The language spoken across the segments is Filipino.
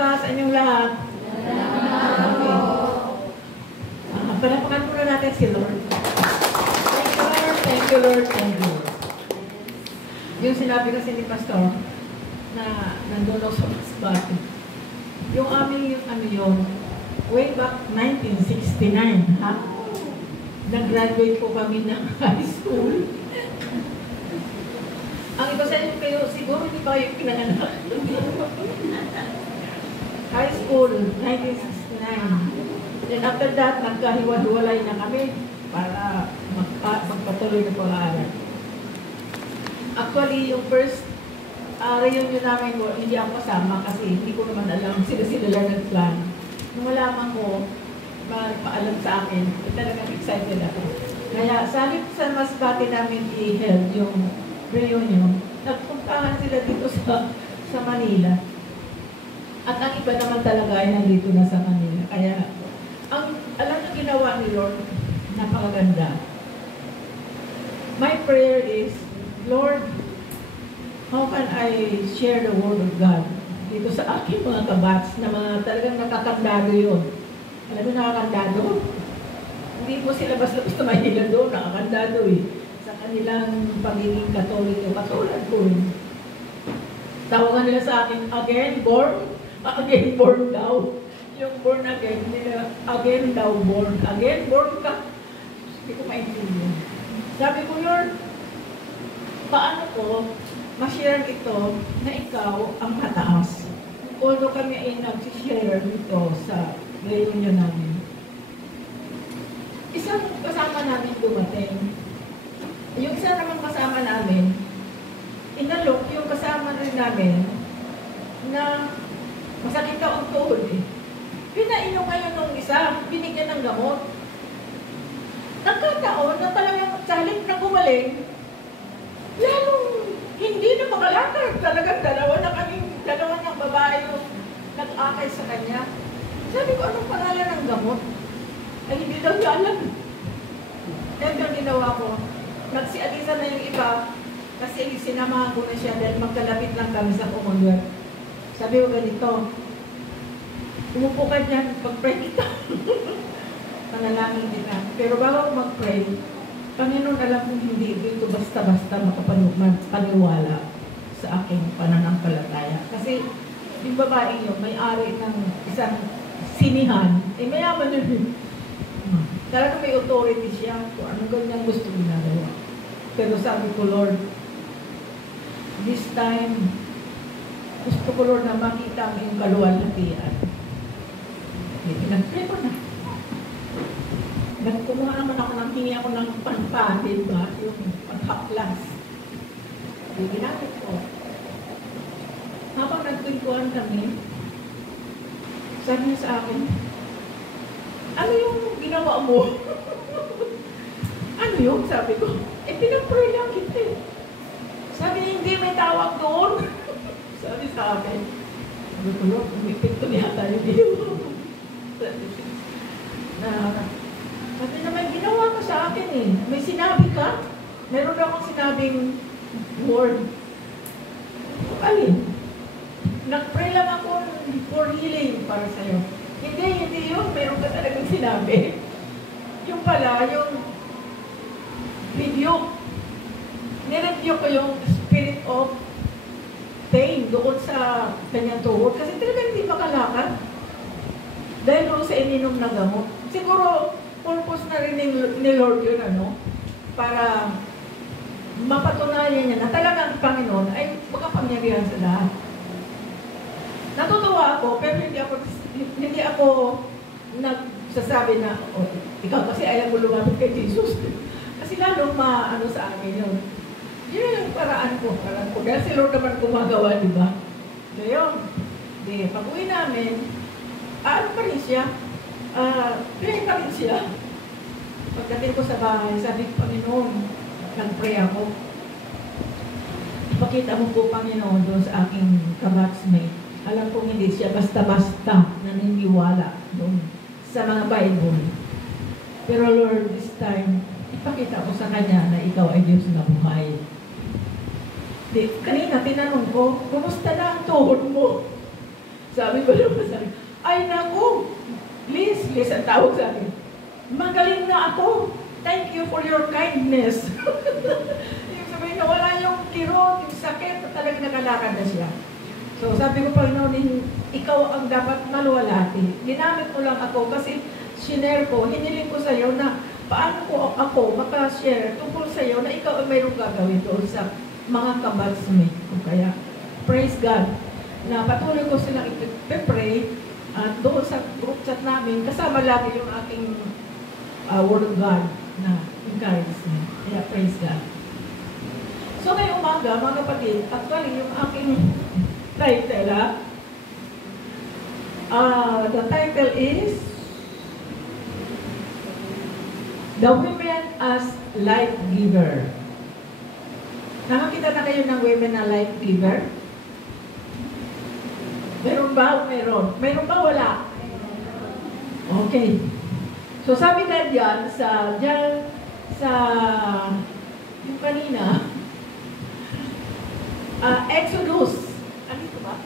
umaga sa inyong lahat. Okay. Palapakan muna natin si Lord. Thank you, Lord. Thank you, Lord. Thank you, Lord. Yung sinabi kasi ni Pastor na nandun ako sa Masbate. Yung aming, way back 1969, ha? Nag-graduate po kami ng high school. Ang iba sa inyo kayo, siguro hindi pa kayo pinanganak. High school, 1969. Then after that, nagkahiwa-hiwalay na kami para magpatuloy na pag-aaral. Actually, yung first reunion namin ko, hindi ako kasama kasi hindi ko naman alam sila lang nag-plan. Nung malaman ko, magpaalam sa akin, talagang excited ako. Kaya salit sa Masbate namin i-held yung reunion, nagpuntahan sila dito sa Manila. At ang iba naman talaga ay nandito na sa Manila. Kaya, alam na ginawa ni Lord, napakaganda. My prayer is, Lord, how can I share the Word of God dito sa aking mga kabats na mga talagang nakakandado yun. Alam mo nakakandado? Hindi po sila basta mahila doon, nakakandado eh. Sa kanilang pagiging katoliko, katulad ko rin. Tawagan nila sa akin, again born daw. Yung born again, nila, again daw born. Again, born ka. Hindi ko maintindihan. Sabi ko, Lord, paano ko ma-share ito na ikaw ang mataas? Although kami ay nag-share dito sa reunion namin. Isang kasama namin dumating. Yung isa naman kasama namin, inalok yung kasama rin namin na masakit daw ang tuhod eh. Pinainom ngayon nung isa, binigyan ng gamot. Nagkataon na talagang salit na gumaling, lalong hindi na makalakad. Talagang dalawa niyang babae yung nag-akay sa kanya. Sabi ko, anong pangalan ng gamot? Ay, hindi daw niya alam. Kaya yung ginawa ko, nagsialisa na yung iba kasi sinamahan ko na siya dahil magkalapit lang kami sa Commonwealth. Sabi ko ganito, umupo ka dyan, pag-pray kita. Panalangin kita. Pero bago mag-pray, Panginoon, alam kong hindi dito basta-basta makapaniwala sa aking pananampalataya. Kasi yung babae yun, may-ari ng isang sinihan, mayaman yun. Talagang may authority siya kung anong ganyang gusto ginagawa. Pero sabi ko, Lord, this time, gusto ko, Lord, na makita ang iyong kaluwalhatian. Nag-pray ko na. Nagkumuha naman ako hingi ako ng panpan, diba? Yung paghaplas. Ginamit ko. Habang nagpintuan kami, sabi niya sa akin, ano yung ginawa mo? Ano yung? Sabi ko, pinag-pray lang kita. Sabi niya, hindi may tawag doon. Sabi sa akin, sabi ko, Lord, umipit ko niya tayo dito. Sabi na may ginawa ka sa akin eh. May sinabi ka? Meron akong sinabing word. Alin? Nag-pray lang ako for healing para sa'yo. Hindi yun. Meron ka talagang sinabi. Yung pala, yung video, nireview ko yung spirit of pain doon sa kanyang tuhod. Kasi talaga hindi makalakad. Dahil doon sa ininom na gamot. Siguro, purpose na rin ni Lord yun, para mapatunayan niya na talagang Panginoon ay makapangyarihan sa lahat. Natutuwa ako, pero hindi ako nagsasabi na, ikaw kasi ayaw mo lumapit kay Jesus. Kasi lalong maano sa akin yun. Yun yung paraan ko. Dahil si Lord naman gumagawa, di ba? Ngayon, pag-uwi namin, ano pa rin siya? Pray pa rin siya. Pagdating ko sa bahay, sabi ko, Panginoon, nag-pray ako. Ipakita mo po, Panginoon, doon sa aking kabatsmate. Alam kong hindi siya basta-basta naniniwala doon sa mga Bible. Pero Lord, this time, ipakita ko sa kanya na ikaw ay Diyos na buhay. Kanina, tinanong ko, kumusta na ang tuhod mo? Sabi ko naman sa akin, ay naku, Liz ang tawag sa akin. Magaling na ako. Thank you for your kindness. Yung sabihin na wala yung kirot, yung sakit, talagang nakalakad na siya. So sabi ko, Panginoon, ikaw ang dapat maluwalhati. Ginamit mo lang ako kasi shinare ko, hiniling ko sa iyo na paano ko ako makashare tungkol sa iyo na ikaw ay mayroong gagawin doon sa mga kabatsmate ko. Kaya, praise God, na patuloy ko silang ipipray at doon sa group chat namin, kasama lagi yung aking Word of God na encouragement. Kaya, praise God. So, ngayong umaga, mga kapatid, actually, yung aking title, the title is The Women as Life Giver. Nakakita na kayo ng women na life giver? Meron ba o meron? Meron ba wala? Okay. So sabi ka dyan sa yung kanina, Exodus. Ano ito ba?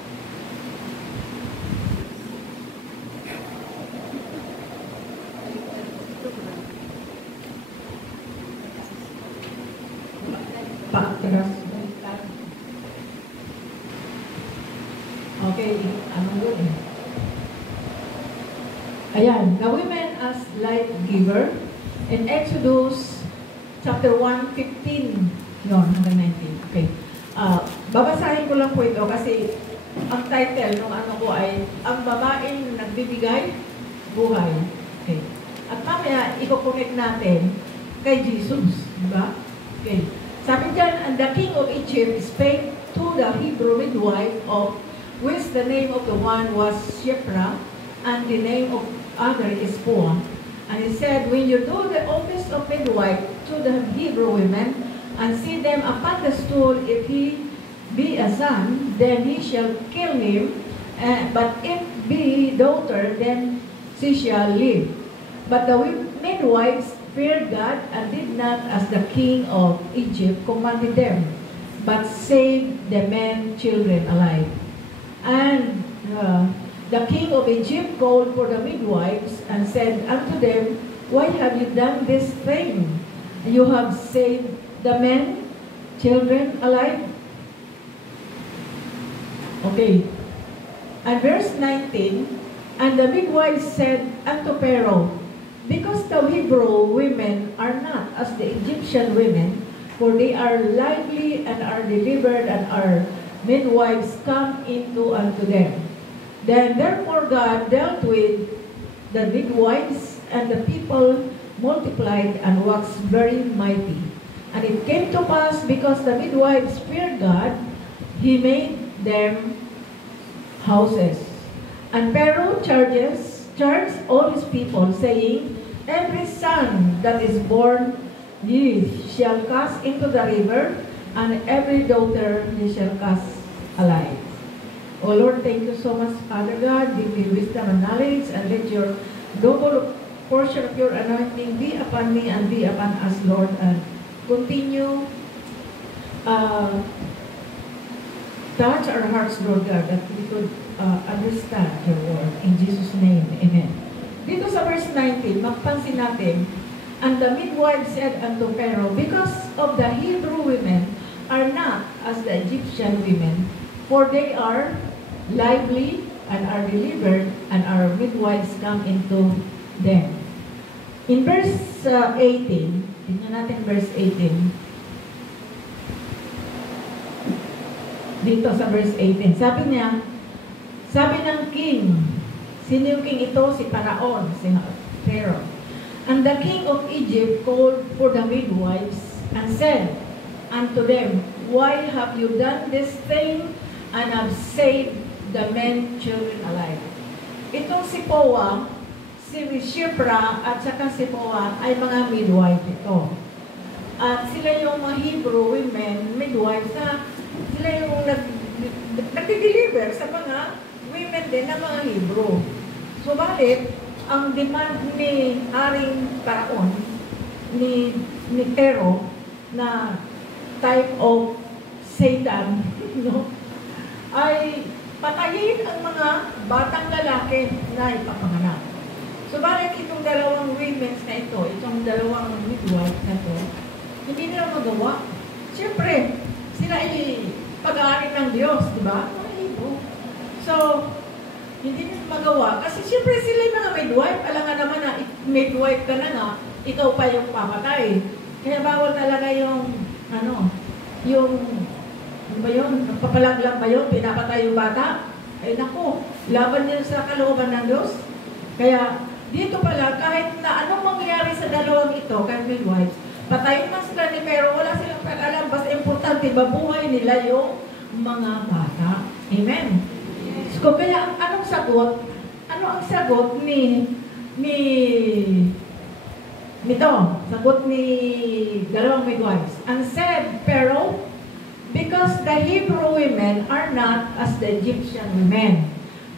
Patras. Okay, ano yun eh? Ayan, the women as life giver in Exodus chapter 1, 15. Yun, hanggang 19. Okay. Babasahin ko lang po ito kasi ang title ng ano ko ay Ang Babaeng Nagbibigay Buhay. Okay. At mamaya, i-connect natin kay Jesus. Diba? Okay. Sabi dyan, and the king of Egypt spake to the Hebrew midwife of which the name of the one was Shiphrah, and the name of other is Puah. And he said, when you do the office of midwife to the Hebrew women, and see them upon the stool, if he be a son, then he shall kill him, but if be daughter, then she shall live. But the midwives feared God, and did not as the king of Egypt commanded them, but saved the men children alive. And the king of Egypt called for the midwives, and said unto them, why have you done this thing? You have saved the men children alive. Okay. And verse 19, and the midwives said unto Pharaoh, because the Hebrew women are not as the Egyptian women, for they are lively and are delivered, and our midwives come into unto them. Then therefore God dealt with the midwives, and the people multiplied and waxed very mighty. And it came to pass, because the midwives feared God, he made them houses. And Pharaoh charged all his people, saying, every son that is born ye shall cast into the river, and every daughter ye shall cast alive. O Lord, thank you so much, Father God. Give me wisdom and knowledge, and let your double portion of your anointing be upon me and be upon us, Lord, and continue touch our hearts, Lord God, that we could understand your word. In Jesus' name, amen. Dito sa verse 19, magpansin natin, and the midwife said unto Pharaoh, because of the Hebrew women are not as the Egyptian women, for they are lively and are delivered, and our midwives come into them. In verse 18, tingnan natin verse 18. Dito sa verse 18, sabi ng king, sino yung king ito? Si Paraon, si Pharaoh. And the king of Egypt called for the midwives, and said unto them, why have you done this thing, and have saved the men children alive? Itong si Puah, si Shiphrah, at saka si Puah ay mga midwife ito. At sila yung mga Hebrew women, midwives, na sila yung nag-deliver sa mga women din na mga Hebrew. Subalit, ang demand ni Haring Paraon, ni Pharaoh, na type of Satan, no, ay patayin ang mga batang lalaki na ipapanganak. So, bakit itong dalawang women na ito, itong dalawang midwife na ito, hindi nila magawa? Siyempre, sila ay pag-aari ng Diyos, di ba? So, hindi nila magawa. Kasi siyempre sila yung mga midwife. Alam nga naman na midwife ka na nga, ikaw pa yung papatay. Kaya bawal talaga yung, ano ba yun? Nagpapalaglag ba yun? Pinapatay yung bata? Ay naku, laban din sa kalooban ng Diyos. Kaya, dito pala, kahit na anong mangyayari sa dalawang ito, kahit midwives, patayin man sila ni pero wala silang pag-alam. Basta importante, babuhay nila yung mga bata. Amen? So, kaya anong sagot? Ano ang sagot sagot ni dalawang midwives? Ang said, pero, because the Hebrew women are not as the Egyptian women,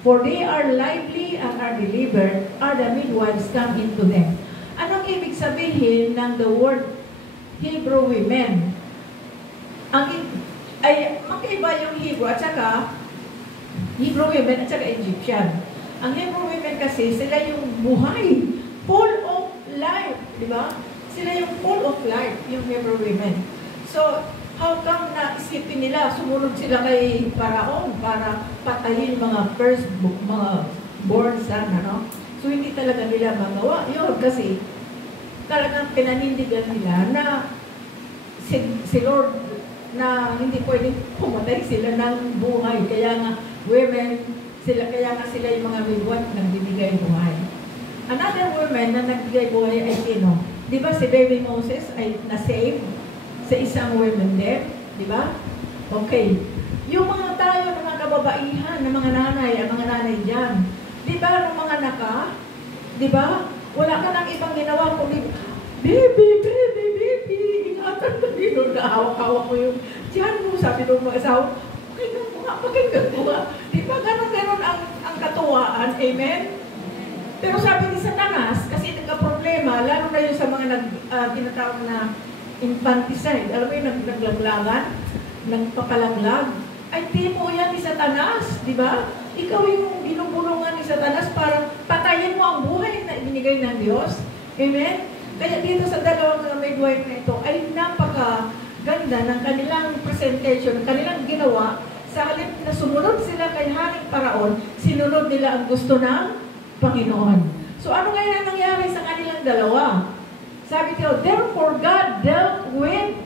for they are lively and are delivered, are the midwives come into them. Anong ibig sabihin ng the word Hebrew women? Magkaiba yung Hebrew at saka Hebrew women at saka Egyptian. Ang Hebrew women kasi, sila yung buhay, full of life, di ba? Sila yung full of life, yung Hebrew women. So, how come na isipin nila, sumunod sila kay Paraon para patayin mga mga born son, ano? So, hindi talaga nila magawa. Yun, kasi talagang pinanindigan nila na si Lord na hindi pwedeng pumatay sila ng buhay. Kaya nga, kaya nga sila yung mga midwife na nagbibigay buhay. Another woman na nagbigay buhay ay sino? Di ba si baby Moses ay na-save sa isang woman din? Di ba? Okay. Yung mga tayo, ng mga kababaihan, ng mga nanay, ang mga nanay dyan. Di ba, ng mga naka? Di ba? Wala ka nang ibang ginawa kundi, baby, ingatan ka dito, nahawak-hawak mo yung tiyan mo, sabi ng mga asawa, pakinggan mo nga. Di ba, ganon ang katuwaan, amen? Pero sabi ni Satanas, kasi nagka-problema, lalo na yun sa mga tinatawag na infanticide, alam mo yung naglaglagan, nagpapalaglag, ay di mo yan ni Satanas, di ba? Ikaw yung binubulungan ni Satanas para patayin mo ang buhay na ibinigay ng Diyos. Amen? Kaya dito sa dalawang midwife na ito ay napakaganda ng kanilang presentation, ng kanilang ginawa. Sa halip na sumunod sila kay Haring Paraon, sinunod nila ang gusto ng Panginoon. So ano kaya nangyari sa kanilang dalawa? Sabi ko, therefore God dealt with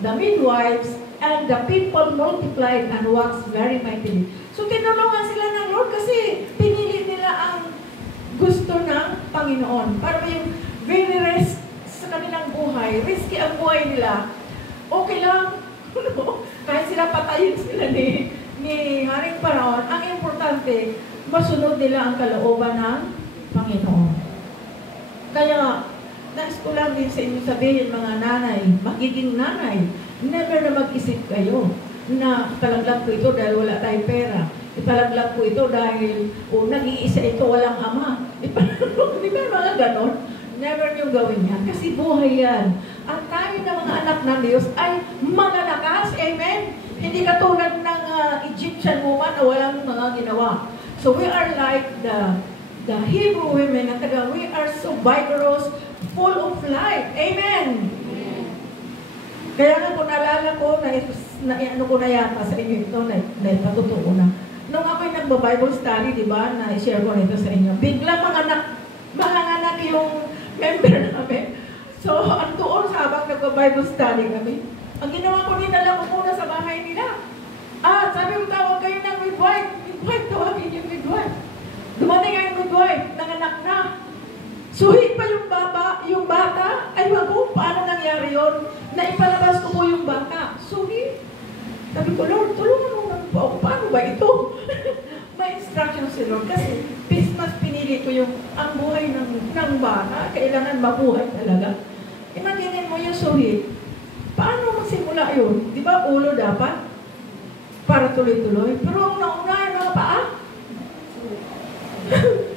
the midwives and the people multiplied and waxed very mightily. So tinulungan sila ng Lord kasi pinili nila ang gusto ng Panginoon. Para yung very risk sa kanilang buhay, risky ang buhay nila, okay lang. Kahit sila patayin sila ni Haring Paraon, ang importante, masunod nila ang kalooban ng Panginoon. Kaya, nais ko lang din sa inyo sabihin, mga nanay, magiging nanay, never na mag-isip kayo na ipalaglag ko ito dahil wala tayong pera. Ipalaglag ko ito dahil nag-iisa ito, walang ama. Di ba mga ganon? Never nyo gawin yan. Kasi buhay yan. At tayo na mga anak ng Diyos ay malalakas. Amen? Hindi katulad ng Egyptian woman na walang mga ginawa. So we are like the Hebrew women na we are so vigorous, full of life. Amen? Kaya nga kung naalala ko, ano ko na yata sa inyo ito, na ipatutuo na. Nung ako'y nagba-Bible study, di ba, na-share ko nito sa inyo, biglang manganak yung member namin. So, ang doon sa habang nagba-Bible study kami, ang ginawa ko, dinala ko muna sa bahay nila. Sabi ko, tawag kayo ng midwife. Midwife, tawagin yung midwife. Dumating ang midwife, nanganak na. Suhit pa yung bata. Ay, wag ko, paano nangyari yun? Naipalabas ko po yung bata. Suhit. Sabi ko, Lord, tulungan mo naman po ako. Paano ba ito? May instruction si Lord. Kasi, mas pinili ko ang buhay ng bata. Kailangan mabuhay talaga. Imaginin mo yung suhit. Paano magsimula yun? Di ba ulo dapat? Para tuloy-tuloy. Pero ang nauna, mga paa?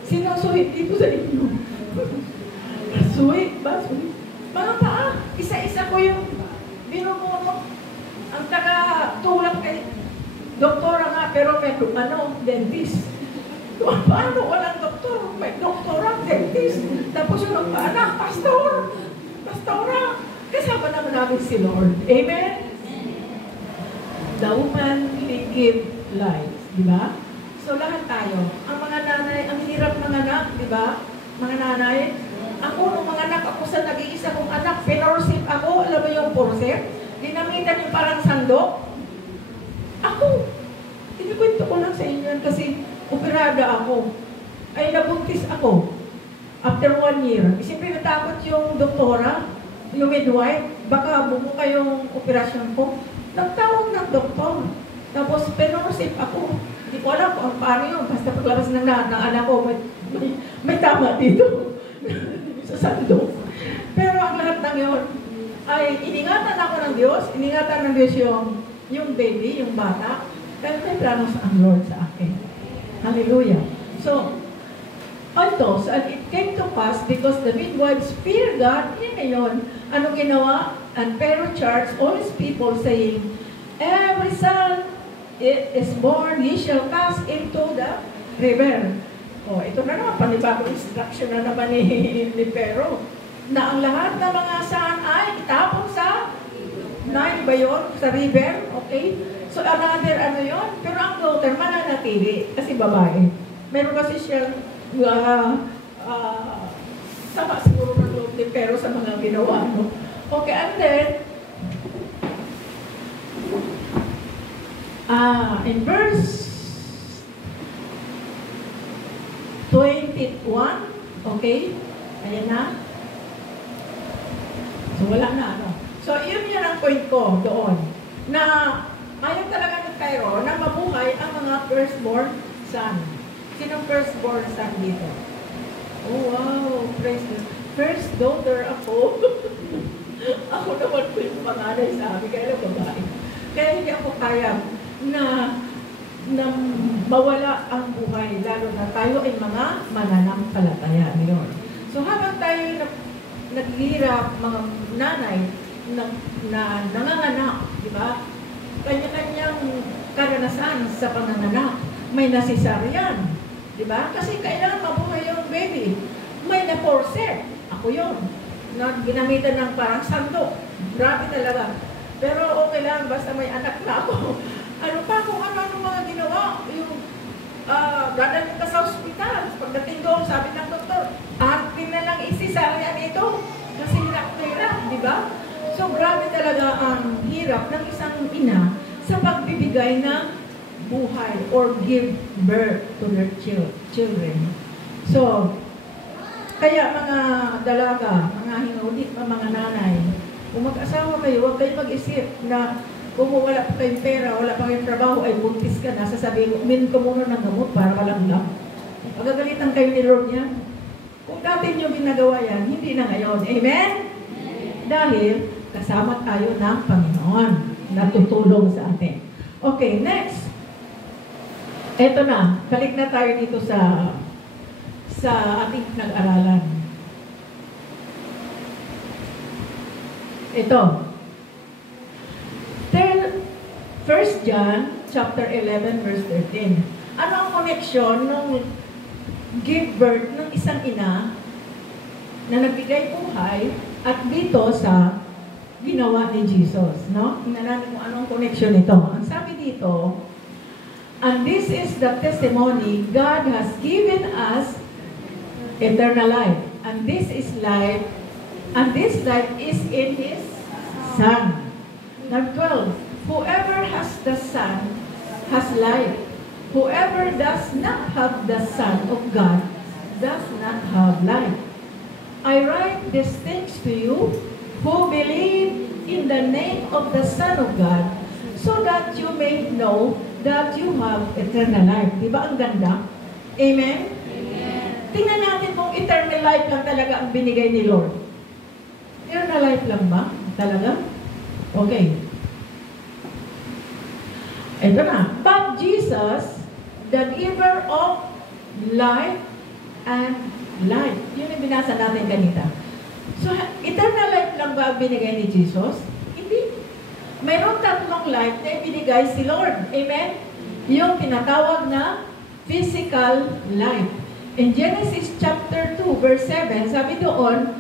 Sinusuhit dito sa inyo. Suhit ba? Suhit. Mga paa. Isa-isa ko yung binubuno. Ang taga-tulak kay doktora nga pero may dentist. Paano walang doktor? May doktora, dentist. Tapos yung nagpaanak, pastor. Pastora. Kasama naman namin si Lord. Amen? The woman give life. Diba? So lahat tayo. Ang mga nanay, ang hirap mga anak, diba? Mga nanay, ako nung mga anak, ako sa nag-iisa kong anak, pinorsip ako, alam mo yung porsip? Dinamitan yung parang sandok. Ako, kinikwento ko lang sa inyo yan kasi operada ako. Ay, nabuntis ako. After 1 year. Isipin natakot yung doktora, yung midwife, baka bumuka yung operasyon ko. Nagtawag ng doktor. Tapos, pinorsip ako. Hindi ko alam kung paano yun. Basta paglabas ng anak ko, may tama dito. Sa sandok. Pero ang lahat ng yun, ay iningatan ako ng Diyos. Iningatan ng Diyos yung baby, yung bata. Kaya may plano sa ang Lord sa akin. Hallelujah. So it came to pass because the midwives fear God. Yun na yun. Ano ginawa? And Pharaoh charged all his people saying, every son it is born, he shall cast into the river. Oh, ito na naman, panibagong instruction na naman ni Pharaoh. Na ang lahat ng mga son ay itapon sa Nile ba yun? Sa river? Okay? So another yun? Pero ang daughter, mananatili. Kasi babae. Meron kasi siyang sama siguro ng loob ni Pharaoh sa mga ginawa. No? Okay, and then in verse 21, okay? Ayan na. So, wala na, So, yun ang point ko doon. Na, ayaw talaga ng Pharaoh na mabuhay ang mga firstborn son. Sinong firstborn son dito? Oh, wow. Praise God. First daughter ako. Ako naman po yung panganay sa amin. Kaya lang babae. Kaya hindi ako kaya na mawala ang buhay, lalo na tayo ay mga mananampalataya ngayon. So habang tayo naghihirap, mga nanay na nanganganak, di ba? Kanya-kanyang karanasan sa panganganak. May nasisaryan, di ba? Kasi kailangan mabuhay yung baby. May na-forceps. Ako yun. Ginamitan ng parang sandok. Grabe talaga. Pero okay lang, basta may anak na ako. Ano pa kung ano mga ginawa, yung dadalhin ka sa ospital. Pagdating doon, sabi ng doktor, atin na lang isisaryan ito. Kasi hirap na hirap, di ba? So, grabe talaga ang hirap ng isang ina sa pagbibigay ng buhay or give birth to their children. So, kaya mga dalaga, mga hinuli, mga nanay, kung mag-asawa kayo, huwag kayo mag-isip na kung wala pa kayong pera, wala pa kayong trabaho, ay buntis ka na, sasabihin ko, umin ko muna ng gamot para walang lang. Magagalitan kayo ni Lord niya. Kung dati nyo ginagawa yan, hindi na ngayon. Amen? Dahil kasama tayo ng Panginoon na tutulong sa atin. Okay, next. Eto na, balik na tayo dito sa ating nag-aralan. Ito. 1 John chapter 11 verse 13. Ano ang connection ng give birth ng isang ina na nagbigay buhay at dito sa ginawa ni Jesus, no? Tingnan natin kung anong connection nito. Ang sabi dito, and this is the testimony God has given us eternal life. And this is life, and this life is in His Son. Number 12. Whoever has the Son has life. Whoever does not have the Son of God does not have life. I write these things to you who believe in the name of the Son of God, so that you may know that you have eternal life. Diba ang ganda? Amen? Amen. Tingnan natin kung eternal life lang talaga ang binigay ni Lord. Eternal life lang ba? Talaga? Okay. Ito na. But Jesus, the giver of life and life. Yun yung binasa natin kanina. So, eternal life lang ba ang binigay ni Jesus? Hindi. Mayroon tatlong life na ibinigay si Lord. Amen? yung tinatawag na physical life. In Genesis chapter 2, verse 7, sabi doon,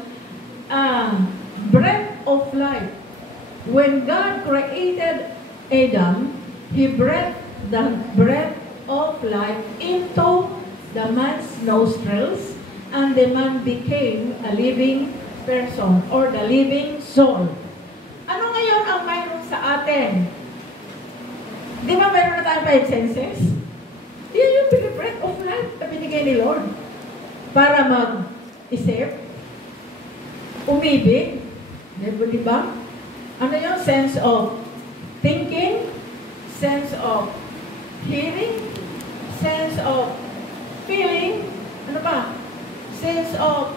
breath of life. When God created Adam, He breathed the breath of life into the man's nostrils, and the man became a living person or the living soul. Ano ngayon ang mayroon sa atin? Di ba mayroon na tayong 5 senses? Yan yung breath of life na binigay ni Lord para mag-isip, umibig, di ba? Ano yung sense of thinking, sense of hearing, sense of feeling, ano ba? Sense of,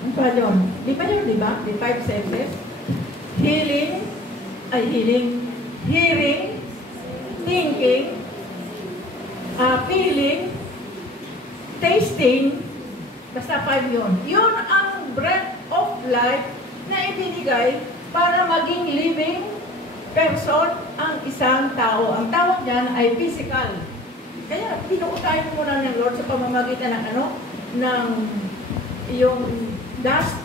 ano ba yun? Di ba yun, di ba? The 5 senses. Hearing, hearing, thinking, feeling, tasting, basta 5 yun. Yun ang breath of life na ibinigay para maging living person ang isang tao. Ang tawag niyan ay physical. Kaya pinuutahin muna ng Lord sa pamamagitan ng ng yung dust,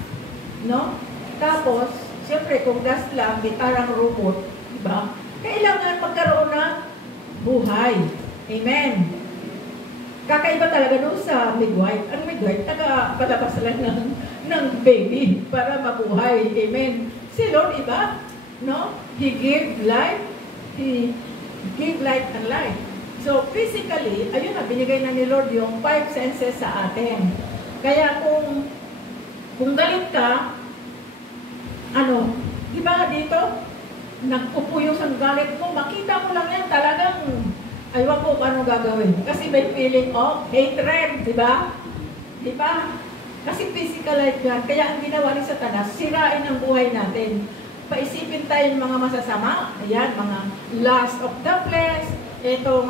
no? Tapos, siyempre kung dust lang, di parang robot, di ba? Kailangan magkaroon ng buhay. Amen. Kakaiba talaga doon sa midwife. Ang midwife, taga-palabas lang ng baby para mabuhay. Amen. Si Lord, iba, no? He gave life. He gave life and life. So, physically, ayun na, binigay na ni Lord yung 5 senses sa atin. Kaya kung galit ka, di ba dito, nagpupo yung sang galit mo, makita mo lang yan, talagang, aywan ko paano gagawin. Kasi may feeling of hatred, di ba? Di ba? Kasi physical life yan. Kaya ang ginawa ni Satanas, sirain ang buhay natin. Paisipin tayo ng mga masasama, ayan, mga lust of the flesh, itong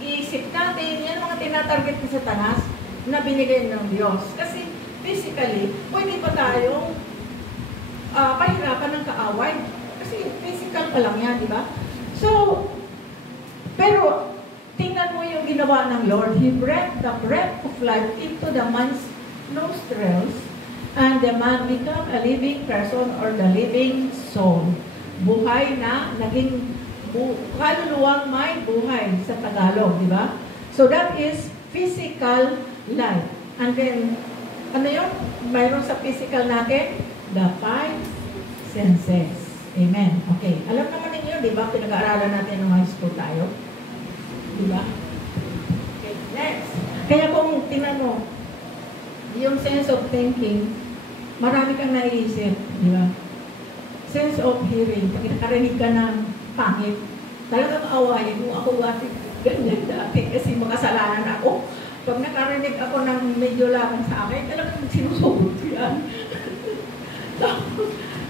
iisip natin, yan mga tinatarget ni Satanas na binigay ng Diyos. Kasi physically, pwede pa tayong pahirapan ng kaaway. Kasi physical pa lang yan, di ba? So, pero tingnan mo yung ginawa ng Lord. He breathed the breath of life into the man's nostrils, and the man became a living person or the living soul. Buhay na, naging kaluluwang may buhay sa Tagalog, di ba? So that is physical life. And then, ano yun? Mayroon sa physical natin, the 5 senses. Amen. Okay. Alam naman ninyo, di ba? Pinag-aaralan natin ng high school tayo. Di ba? Okay. Next. Kaya kung tinanong, yung sense of thinking, marami kang naiisip. Di ba? Sense of hearing. Pag nakarinig ka ng pangit, talagang awayin mo ako dati. Ganyan dati kasi makasalanan ako. Pag nakarinig ako ng medyo lamang sa akin, talagang sinusubot ko yan.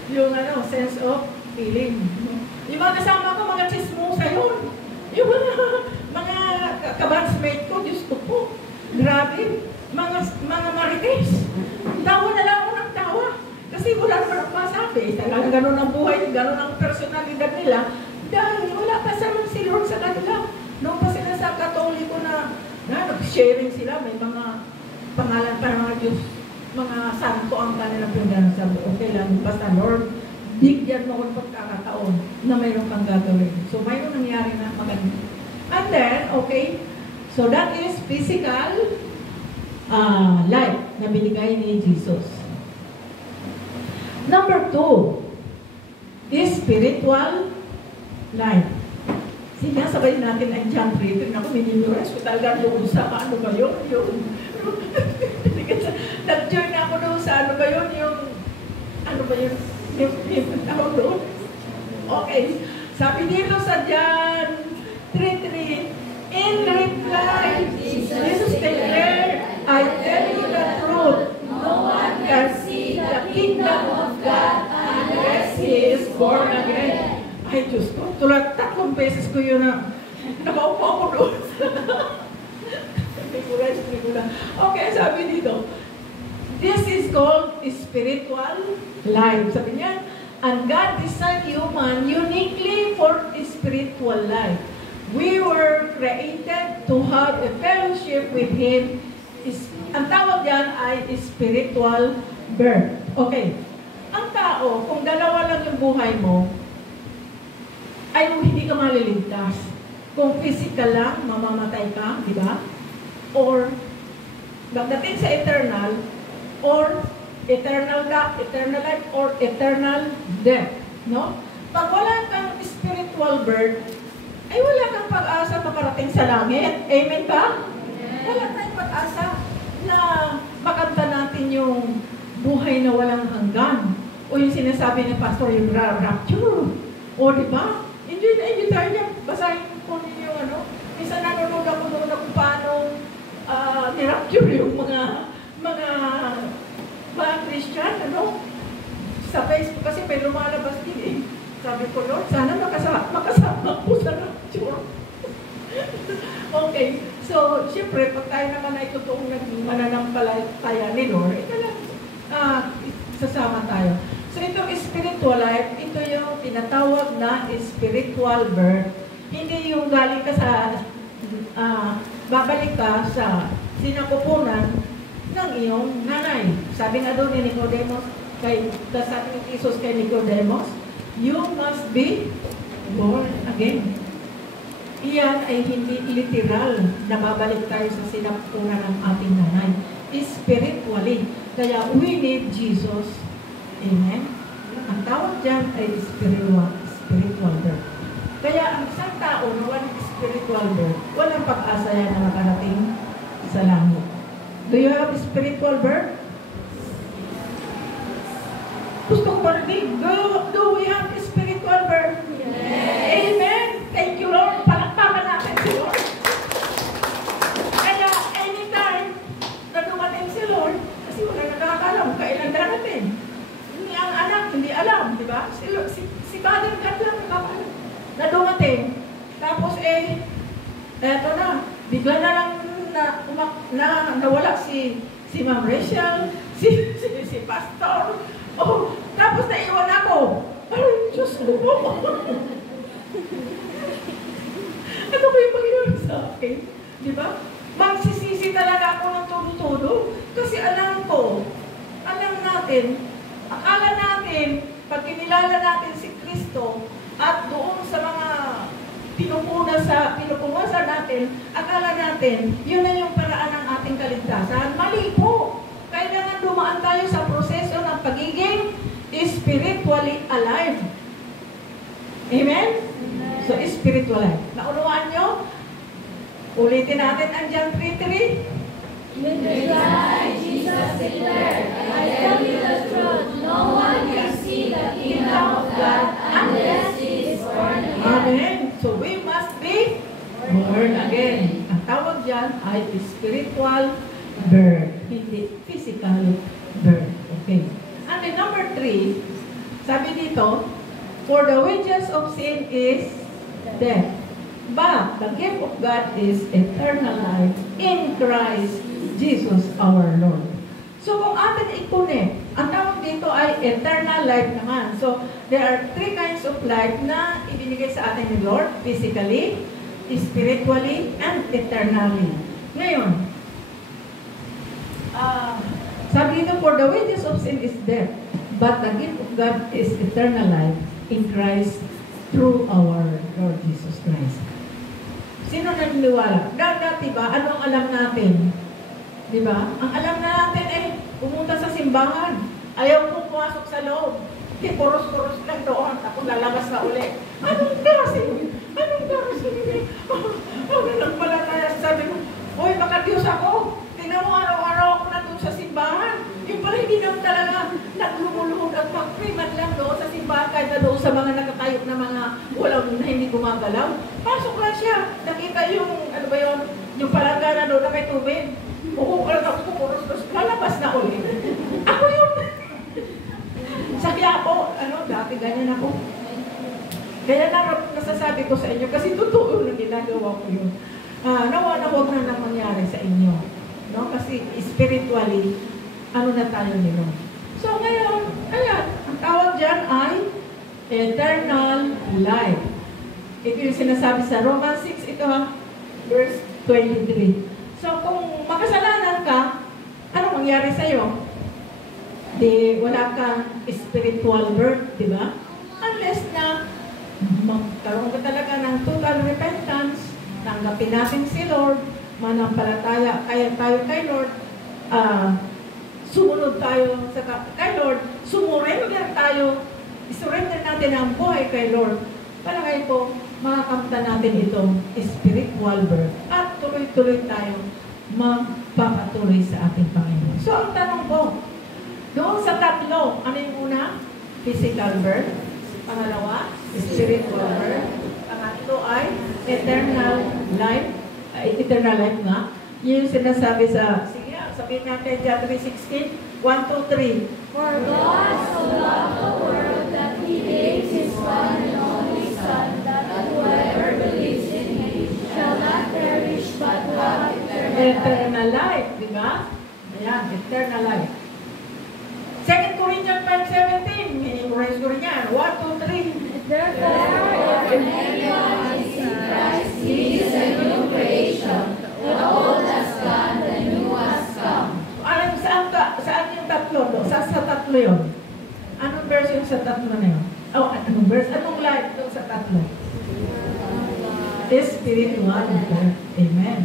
Yung sense of feeling. Yung mga kasama ko, mga chismosa yun. Yung mga kabansmate ko, Diyos ko po. Grabe. Mga marites. Tawa na lang ako ng tawa. Kasi wala naman ang masabi. Talagang ganun ang buhay, ganun ang personalidad nila. Dahil wala pa naman si Lord sa kanila. Noong pa sila sa Katoliko na nag-sharing sila, may mga pangalan pa ng mga Diyos, mga santo ang kanilang pinagano. Sabi, okay lang, basta Lord, bigyan mo akong pagkakataon na mayroon kang gagawin. So, mayroon nangyari na maganda. And then, okay, so that is physical life na binigay ni Jesus. Number 2 is spiritual life. Sige, sabay natin ang John 3. Tignan ko, minimurize ko talaga yung usama. Ano ba yun? Nag-join ako doon sa ano ba yun? Ano ba yun? Yung tawag doon? Okay. Sabi dito sa John 3:3, in reply, Jesus declared, I tell you the truth, no one can see the kingdom of God unless he is born again. Ay, Diyos ko, tulad 3 beses ko yun na nakaupo ako doon. Okay, sabi dito, this is called spiritual life. Sabi niya, and God designed human uniquely for spiritual life. We were created to have a fellowship with Him. Ang tawag yan ay spiritual birth. Okay. Ang tao, kung dalawa lang yung buhay mo, ay hindi ka maliligtas. Kung physical lang, mamamatay ka, di ba? Or, pagdating sa eternal, or eternal life, or eternal death. No? Pag wala kang spiritual birth, ay wala kang pag-asa makarating sa langit. Amen ka? Wala tayong pag-asa na makanta natin yung buhay na walang hanggan. O yung sinasabi ng pastor, yung rapture. O di ba? Enjoy tayo niya. Basahin ko ninyo ano. Minsan nanonood ako doon na kung paano ni-rapture yung mga Christian, ano? Sa Facebook kasi may lumalabas din eh. Sabi ko, Lord, sana makasama ko sa rapture. Okay. So, siyempre, pag tayo naman ay totoong naging mananampalataya ni Lord, ito lang, sasama tayo. So, itong spiritual life, ito yung tinatawag na spiritual birth. Hindi yung galing ka sa, babalik ka sa sinapupunan ng iyong nanay. Sabi nga doon ni Nicodemus, sabi ni Jesus kay Nicodemus, you must be born again. Iyan ay hindi literal na babalik tayo sa sinapupunan ng ating nanay. Spiritually. Kaya we need Jesus. Amen? Ang tawag dyan ay spiritual birth. Kaya ang isang tao na walang spiritual birth, walang pag-asa yan na makarating sa langit. Do you have spiritual birth? Gusto ko parinig. Do we have spiritual birth? Yes. Amen? Thank you, Lord. Palakpakan natin si Lord. Kaya anytime na dumating si Lord, kasi wala nakakalam kailan darating. Hindi ang anak, hindi alam, di ba? Si Father God lang nakakalam na dumating. Tapos eto na, bigla na lang nawala si Ma'am Rachel, si Pastor. Oh, tapos naiwan ako. Ay, Diyos ko. Ano ba yung mangyayari sa akin? Di ba? Magsisisi talaga ako ng todo-todo. Kasi alam natin, akala natin, pag kinilala natin si Kristo, at doon sa mga pinupunasa natin, akala natin, yun na yung paraan ng ating kaligtasan. Mali po. Kailangan dumaan tayo sa proseso ng pagiging spiritually alive. Amen? So, spiritual life. Naunawaan nyo? Ulitin natin ang John 3:3. Jesus declared, I tell you the truth, no one can see the kingdom of God unless he is born again. Amen. So, we must be born again. Ang tawag dyan ay spiritual birth, hindi physical birth. Okay. And then number 3, sabi dito, for the wages of sin is death. But the gift of God is eternal life in Christ Jesus our Lord. So kung atin i-connect, ang tawag dito ay eternal life naman. So there are 3 kinds of life na ibinigay sa atin ni Lord, physically, spiritually, and eternally. Ngayon, sabi dito, for the wages of sin is death, but the gift of God is eternal life in Christ through our Lord Jesus Christ. Sino naniniwala? Dati ba, ano ang alam natin? Diba? Ang alam natin ay pumunta sa simbahan. Ayaw kong pumasok sa loob. Puros-puros lang doon. Tapos lalabas na uli. Anong klase? Anong klase? Ano lang pala tayo? Sabi mo, uy, baka Diyos ako. Tingnan mo, araw-araw ako nandun sa simbahan. Yung pala hindi naman talaga naglumuluhod at mag-priman lang doon sa simbahan kahit na doon sa mga nakatayo na mga walang na hindi gumagalaw. Pasok lang siya. Nakita yung, ano ba yun? Yung palangga doon na may tubig. Uuulan ako pupuros, lalabas na ulit. Ako yun. Sa Quiapo, dati ganyan ako. Kaya nasasabi ko sa inyo, kasi totoo na ginagawa ko yun. Nawa na huwag na mangyari sa inyo. No? Kasi spiritually, na tayo nila. So ngayon, ayan, ang tawag dyan ay eternal life. Ito yung sinasabi sa Romans 6, ito verse 23. So kung makasalanan ka, ano mangyari sa'yo? Di wala kang spiritual birth, di ba? Unless na magkaroon ka talaga ng total repentance, tanggapin natin si Lord, manampalataya tayo kay Lord, sumunod tayo kay Lord, sumurrender tayo, isurrender natin ang buhay kay Lord. Palagay ko, makakamta natin itong spiritual birth at tuloy-tuloy tayo magpapatuloy sa ating Panginoon. So, ang tanong ko, doon sa tatlo, ano yung una? Physical birth. Pangalawa, spiritual birth. Pangatlo ay eternal life. Eternal life nga. Yun yung sinasabi sa, sige, sabihin natin, John 3:16, 1, 2, 3. For God so loved the world that He gave His one and only Son, that whoever believes in Him shall not perish but have Eternal life, di ba? Ayan, eternal life. 2 Corinthians 5:17, i-memorize ko rin yan. 1, 2, 3. Therefore, if anyone is in Christ, he is a new creation. The old has gone, the new has come. Alam, saan yung tatlo? Sa tatlo yun? Anong verse yung sa tatlo na yun? Oh, anong verse? Anong life doon sa tatlo? Spiritual. Amen.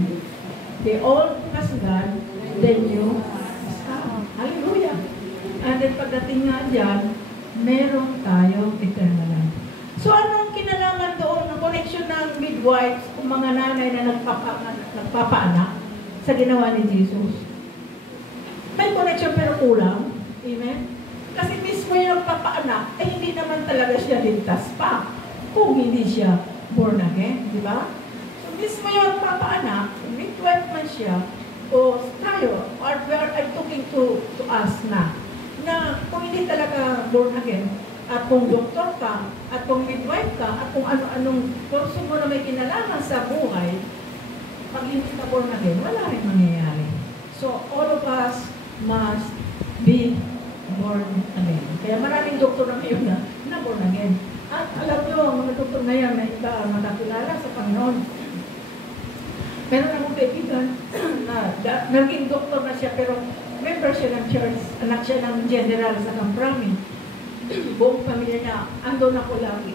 The old has gone, the new has come. Hallelujah. And then pagdating nga dyan, meron tayong eternal life. So anong kinalaman doon ng connection ng midwives o mga nanay na nagpapaanak sa ginawa ni Jesus? May connection pero kulang. Amen? Kasi mismo yung nagpapaanak, hindi naman talaga siya ligtas pa kung hindi siya born again. Di ba? So mismo yung nagpapaanak, midwife man siya, o tayo, or I'm talking to us na kung hindi talaga born again, at kung doktor ka, at kung midwife ka, at kung ano-anong kurso mo na may kinalaman sa buhay, pag hindi ka born again, wala rin mangyayari. So, all of us must be born again. Kaya maraming doktor na ngayon na born again. At alam nyo, ang mga doktor ngayon na iba nakakilala sa Panginoon. Meron akong kaibigan na naging doktor na siya, pero member siya ng church, anak siya ng general sa Camprami. Buong pamilya niya, andun ako lagi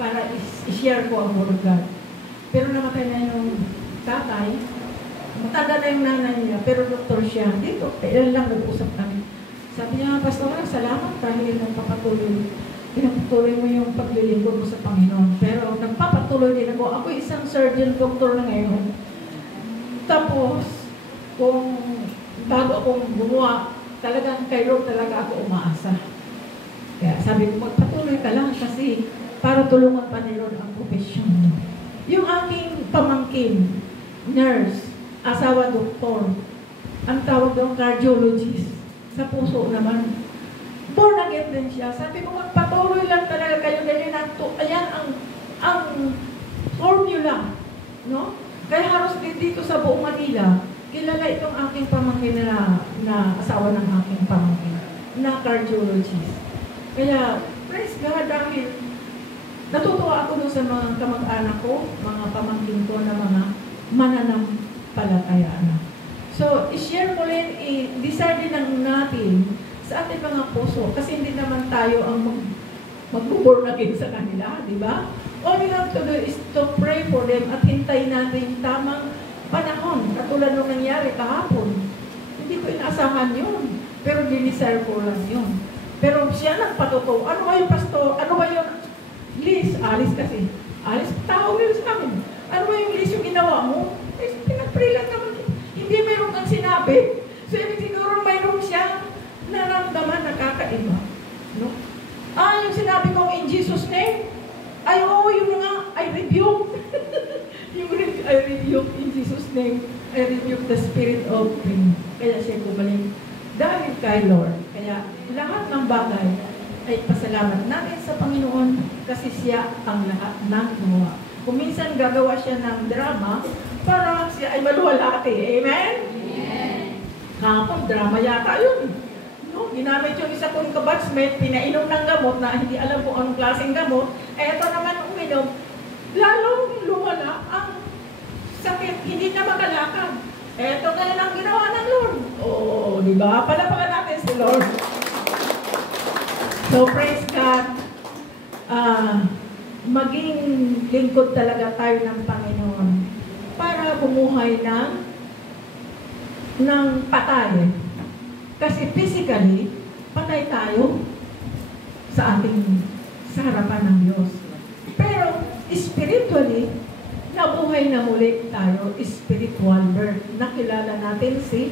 para i-share ko ang Word of God. Pero namatay na yung tatay, matanda na yung nanay niya, pero doktor siya. Dito, kailan lang nag-usap kami. Sabi niya, Pastor, salamat dahil pinapatuloy mo yung paglilingkod mo sa Panginoon. Pero nagpapatuloy din ako. Ako isang surgeon doctor na ngayon. Tapos, kung bago akong gumawa, talagang kay Lord talaga ako umaasa. Kaya sabi ko, magpatuloy ka lang kasi para tulungan pa ni Lord ang profesyon mo. Yung aking pamangkin, nurse, asawa doktor, ang tawag doon cardiologist, sa puso naman. Born again din siya. Sabi ko, magpatuloy lang talaga kayo ganyan. Ayan ang formula. No? Kaya halos dito sa buong Manila, kilala itong aking pamangkin na asawa ng aking pamangkin, na cardiologist. Kaya, praise God, dahil natutuwa ako doon sa mga kamag-anak ko, mga pamangkin ko na mga mananampalataya na. So, i-share ko rin, i-desire din lang natin sa ating mga puso, kasi hindi naman tayo ang mag-born again sa kanila, di ba? All we have to do is to pray for them at hintayin natin yung tamang panahon, katulad nung nangyari kahapon. Hindi ko inaasahan yun, pero dinisire ko lang yun. Pero siya nagpatotoo, ano ba yung pastor, ano ba yung list? Alis kasi. Alis, tao nila sa amin. Ano ba yung list yung ginawa mo? Eh, pinag-pray lang naman. Hindi mayroon kang sinabi. So, siguro mayroon siyang naramdaman na kakaiba. No? Yung sinabi ko in Jesus' name, ay, oo, yun nga, I rebuke. I rebuke in Jesus' name. I rebuke the spirit of pain. Kaya siya gumaling. Dahil kay Lord. Kaya lahat ng bagay ay pasalamat natin sa Panginoon kasi siya ang lahat ng gumawa. Kung minsan gagawa siya ng drama para siya ay maluwalhati. Amen? Amen. Kapag drama yata yun. No? Ginamit yung isa kong kabatsmate, pinainom ng gamot na hindi alam kung anong klaseng gamot. Eh, ito naman uminom. Lalo hindi na makalakad. Eto ngayon ang ginawa ng Lord. Oo, di ba? Palapakan natin si Lord. So, praise God. Maging lingkod talaga tayo ng Panginoon para bumuhay ng patay. Kasi physically, patay tayo sa harapan ng Diyos. Pero spiritually, nabuhay na muli tayo, spiritual birth. Nakilala natin si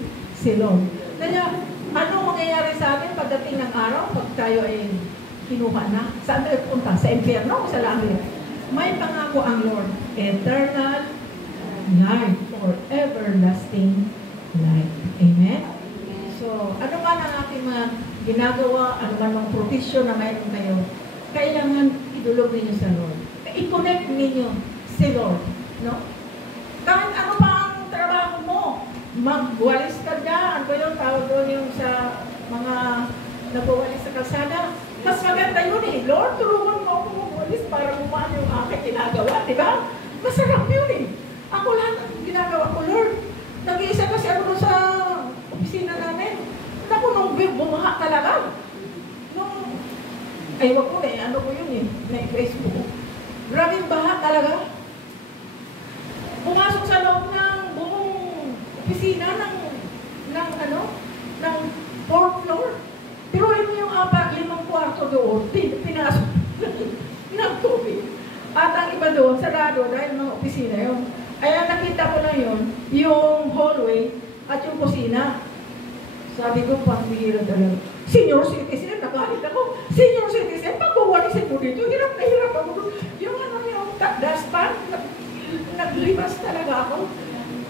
Lord. Kaya, ano mangyayari sa atin pagdating ng araw, pag tayo ay kinuha na? Saan tayo punta? Sa impyerno o sa langit? May pangako ang Lord, eternal life or everlasting life. Amen? So, ano man ang ating mga ginagawa, ano man ang provision na mayroon kayo, kailangan idulog ninyo sa Lord. I-connect ninyo si Lord. No? Kahit ano pa ang trabaho mo, magwalis ka dyan. Ano yung tawag doon yung sa mga nagwawalis sa kalsada? Mas maganda yun eh. Lord, tulungan mo ako magwalis para gumaan yung aking ginagawa. Diba? Masarap yun eh. Ako lahat ang ginagawa ko, Lord. Nag-iisa kasi ako doon sa opisina namin. Naku, nung bumaha talaga. Ay, wag ko eh. Ano ko yun eh. May Facebook. Grabing baha talaga. Pumasok sa loob ng buong opisina ng 4th floor. Pero yun yung 5 kwarto doon. Pinasok ng tubig. At ang iba doon, sarado dahil mga opisina yun. Ay, nakita ko lang yun, yung hallway at yung kusina. Sabi ko, pambihira talaga. Senior citizen, nagalit ako. Senior citizen, pagkuwalisin mo dito, hirap na hirap ako. Yung dustpan, naglibas talaga ako.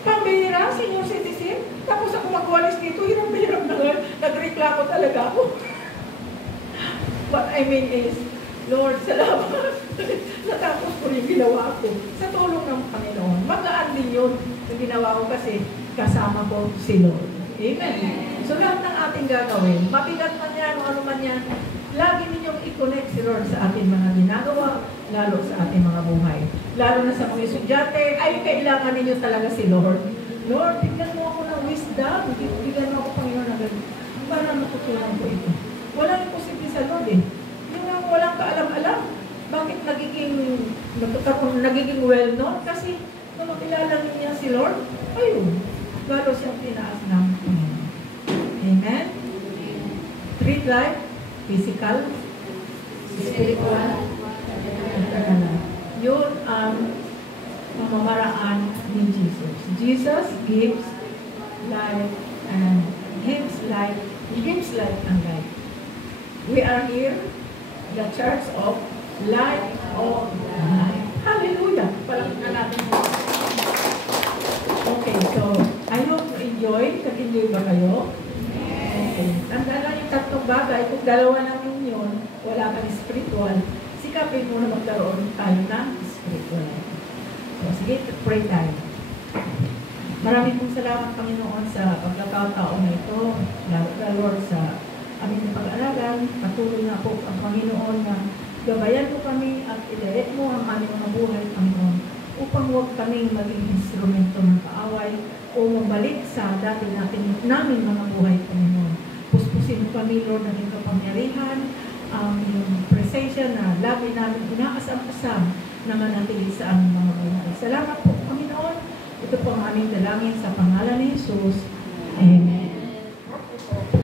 Pambihira, senior citizen. Tapos ako magwalis dito, hirap na hirap na nga. Nagreklamo talaga ako. What I mean is, Lord, salamat. Natapos ko rin ginawa ko sa tulong ng Panginoon. Magaan din yun yung ginawa ko kasi kasama ko si Lord. Amen. So lahat ng ating gagawin, mabigat man yan o ano man yan, lagi ninyong i-connect si Lord sa ating mga ginagawa, lalo sa ating mga buhay. Lalo na sa mga estudyante, ay kailangan ninyo talaga si Lord. Lord, bigyan mo ako ng wisdom, bigyan mo ako Panginoon ng ganun. Para matutunan ko ito. Walang imposible sa Lord eh. Yung walang kaalam-alam, bakit nagiging well-known? Kasi nung makilala niya si Lord, ayun, lalo siyang tinaas ng Panginoon. Amen? Treat life, physical, spiritual, eternal. Yun ang pamamaraan ni Jesus. Jesus gives life and gives life. He gives life and life. We are here, the Church of Light of Life. Hallelujah! Palakpakan natin po. Okay, so I hope you enjoy. Nag-enjoy ba kayo? Okay. Tandaan lang yung tatlong bagay. Kung dalawa namin yun, wala kang spiritual, sikapin mo na magkaroon tayo ng spiritual. So, sige, pray tayo. Maraming pong salamat, Panginoon, sa pagkakataon na ito. Lord, sa aming pag-aaralan. Patuloy na po ang Panginoon na gabayan mo kami at i-direct mo ang aming mga buhay, Panginoon, upang huwag kaming maging instrumento ng kaaway o mabalik sa dati namin mga buhay, Panginoon. Puspusin mo kami, Lord, ng iyong kapangyarihan, ang iyong presensya na lagi namin inaasam-asam na manatili sa aming mga buhay. Salamat po, Panginoon. Ito po ang aming dalangin sa pangalan ni Jesus. Amen.